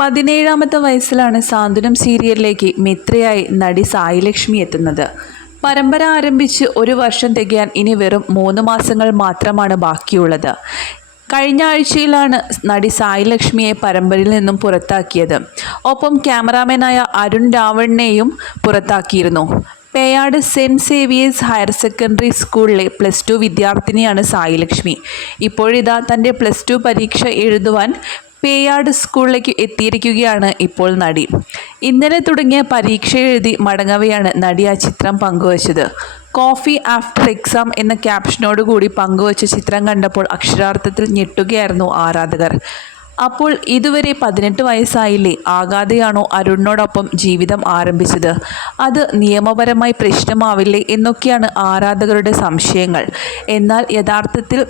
17ാമത്തെ വയസ്സിലാണ് സാന്ത്വനം സീരിയലിലേക്ക് മിത്രയായി നടി സായിലക്ഷ്മി എത്തുന്നത്. പരമ്പര ആരംഭിച്ച് ഒരു വർഷം തികയാൻ ഇനി വെറും 3 മാസങ്ങൾ മാത്രമാണ് ബാക്കിയുള്ളത്. കഴിഞ്ഞ ആഴ്ചയിലാണ് നടി സായിലക്ഷ്മിയെ പരമ്പരയിൽ നിന്നും പുറത്താക്കിയത്. ഒപ്പം ക്യാമറാമാനായ അരുൺ രാവണിനെയും പുറത്താക്കിയിരുന്നു. Peyad saint Xavier's higher secondary സ്കൂളിലെ +2 വിദ്യാർത്ഥിനിയാണ് സായിലക്ഷ്മി. ഇപ്പോഴിതാ തൻ്റെ +2 പരീക്ഷ എഴുതുവാൻ പേയാട് സ്കൂളിലേക്ക് എത്തിയിരിക്കുകയാണ് ഇപ്പോൾ നടി. ഇന്നലെ തുടങ്ങിയ പരീക്ഷ എഴുതി മടങ്ങവെയാണ് നടി ആ ചിത്രം പങ്കുവച്ചത്. കോഫി ആഫ്റ്റർ എക്സാം എന്ന ക്യാപ്ഷനോടുകൂടി പങ്കുവച്ച ചിത്രം കണ്ടപ്പോൾ അക്ഷരാർത്ഥത്തിൽ ഞെട്ടുകയായിരുന്നു ആരാധകർ. അപ്പോൾ ഇതുവരെ 18 വയസ്സായില്ലേ, ആകാതെയാണോ അരുണിനോടൊപ്പം ജീവിതം ആരംഭിച്ചത്? അത് നിയമപരമായി പ്രശ്നമാവില്ലേ എന്നൊക്കെയാണ് ആരാധകരുടെ സംശയങ്ങൾ. എന്നാൽ യഥാർത്ഥത്തിൽ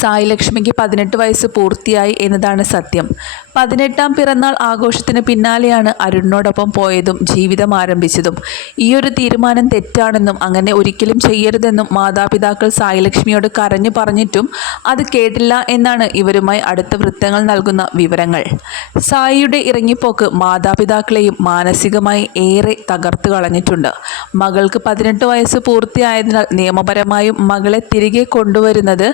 സായിലക്ഷ്മിക്ക് 18 വയസ്സ് പൂർത്തിയായി എന്നതാണ് സത്യം. 18ാം പിറന്നാൾ ആഘോഷത്തിന് പിന്നാലെയാണ് അരുണിനോടൊപ്പം പോയതും ജീവിതം ആരംഭിച്ചതും. ഈയൊരു തീരുമാനം തെറ്റാണെന്നും അങ്ങനെ ഒരിക്കലും ചെയ്യരുതെന്നും മാതാപിതാക്കൾ സായിലക്ഷ്മിയോട് കരഞ്ഞു പറഞ്ഞിട്ടും അത് കേട്ടില്ല എന്നാണ് ഇവരുമായി അടുത്ത വൃത്തങ്ങൾ നൽകുന്ന വിവരങ്ങൾ. സായിയുടെ ഇറങ്ങിപ്പോക്ക് മാതാപിതാക്കളെയും മാനസികമായി ഏറെ തകർത്ത് കളഞ്ഞിട്ടുണ്ട്. മകൾക്ക് 18 വയസ്സ് പൂർത്തിയായതിനാൽ നിയമപരമായും മകളെ തിരികെ കൊണ്ടുവരുന്നത്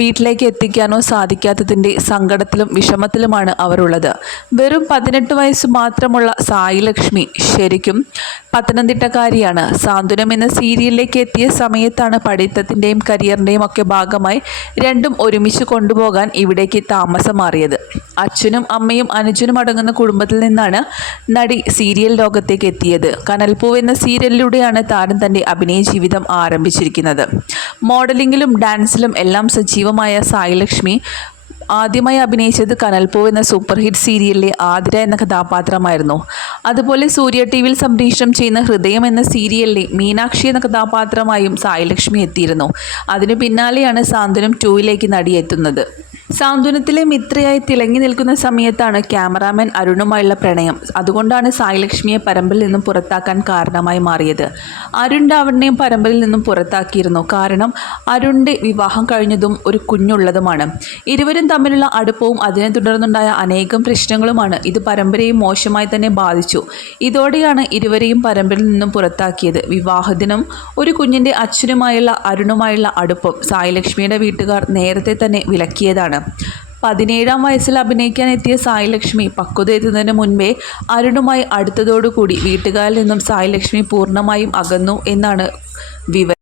വീട്ടിലേക്ക് എത്തിക്കാനോ സാധിക്കാത്തതിൻ്റെ സങ്കടത്തിലും വിഷമത്തിലുമാണ് അവരുള്ളത്. വെറും 18 വയസ്സ് മാത്രമുള്ള സായിലക്ഷ്മി ശരിക്കും പത്തനംതിട്ടക്കാരിയാണ്. സാന്ത്വനം എന്ന സീരിയലിലേക്ക് എത്തിയ സമയത്താണ് പഠിത്തത്തിൻ്റെയും കരിയറിൻ്റെയും ഒക്കെ ഭാഗമായി രണ്ടും ഒരുമിച്ച് കൊണ്ടുപോകാൻ ഇവിടേക്ക് താമസം മാറിയത്. അച്ഛനും അമ്മയും അനുജനും അടങ്ങുന്ന കുടുംബത്തിൽ നിന്നാണ് നടി സീരിയൽ ലോകത്തേക്ക് എത്തിയത്. കനൽപ്പൂവ് എന്ന സീരിയലിലൂടെയാണ് താരം തൻ്റെ അഭിനയ ജീവിതം ആരംഭിച്ചിരിക്കുന്നത്. മോഡലിംഗിലും ഡാൻസിലും എല്ലാം സജീവമായ സായിലക്ഷ്മി ആദ്യമായി അഭിനയിച്ചത് കനൽപ്പൂവ് എന്ന സൂപ്പർ ഹിറ്റ് സീരിയലിലെ ആതിര എന്ന കഥാപാത്രമായിരുന്നു. അതുപോലെ സൂര്യ ടിവിയിൽ സംപ്രേഷണം ചെയ്യുന്ന ഹൃദയം എന്ന സീരിയലിലെ മീനാക്ഷി എന്ന കഥാപാത്രമായും സായിലക്ഷ്മി എത്തിയിരുന്നു. അതിനു പിന്നാലെയാണ് സാന്ത്വനം 2ലേക്ക് നടിയെത്തുന്നത്. സാന്ത്വനത്തിലെ മിത്രയായി തിളങ്ങി നിൽക്കുന്ന സമയത്താണ് ക്യാമറാമാൻ അരുണുമായുള്ള പ്രണയം. അതുകൊണ്ടാണ് സായിലക്ഷ്മിയെ പരമ്പരയിൽ നിന്നും പുറത്താക്കാൻ കാരണമായി മാറിയത്. അരുൺ രാവണിനെയും പരമ്പരയിൽ നിന്നും പുറത്താക്കിയിരുന്നു. കാരണം അരുണിൻ്റെ വിവാഹം കഴിഞ്ഞതും ഒരു കുഞ്ഞുള്ളതുമാണ്. ഇരുവരും തമ്മിലുള്ള അടുപ്പവും അതിനെ തുടർന്നുണ്ടായ അനേകം പ്രശ്നങ്ങളുമാണ് ഇത് പരമ്പരയും മോശമായി തന്നെ ബാധിച്ചു. ഇതോടെയാണ് ഇരുവരെയും പരമ്പരയിൽ നിന്നും പുറത്താക്കിയത്. വിവാഹത്തിനും ഒരു കുഞ്ഞിൻ്റെ അച്ഛനുമായുള്ള അരുണുമായുള്ള അടുപ്പം സായിലക്ഷ്മിയുടെ വീട്ടുകാർ നേരത്തെ തന്നെ വിലക്കിയതാണ്. 17ാം വയസ്സിൽ അഭിനയിക്കാൻ എത്തിയ സായിലക്ഷ്മി പക്വത എത്തുന്നതിന് മുൻപേ അരുണുമായി അടുത്തതോടുകൂടി വീട്ടുകാരിൽ നിന്നും സായിലക്ഷ്മി പൂർണ്ണമായും അകന്നു എന്നാണ് വിവരം.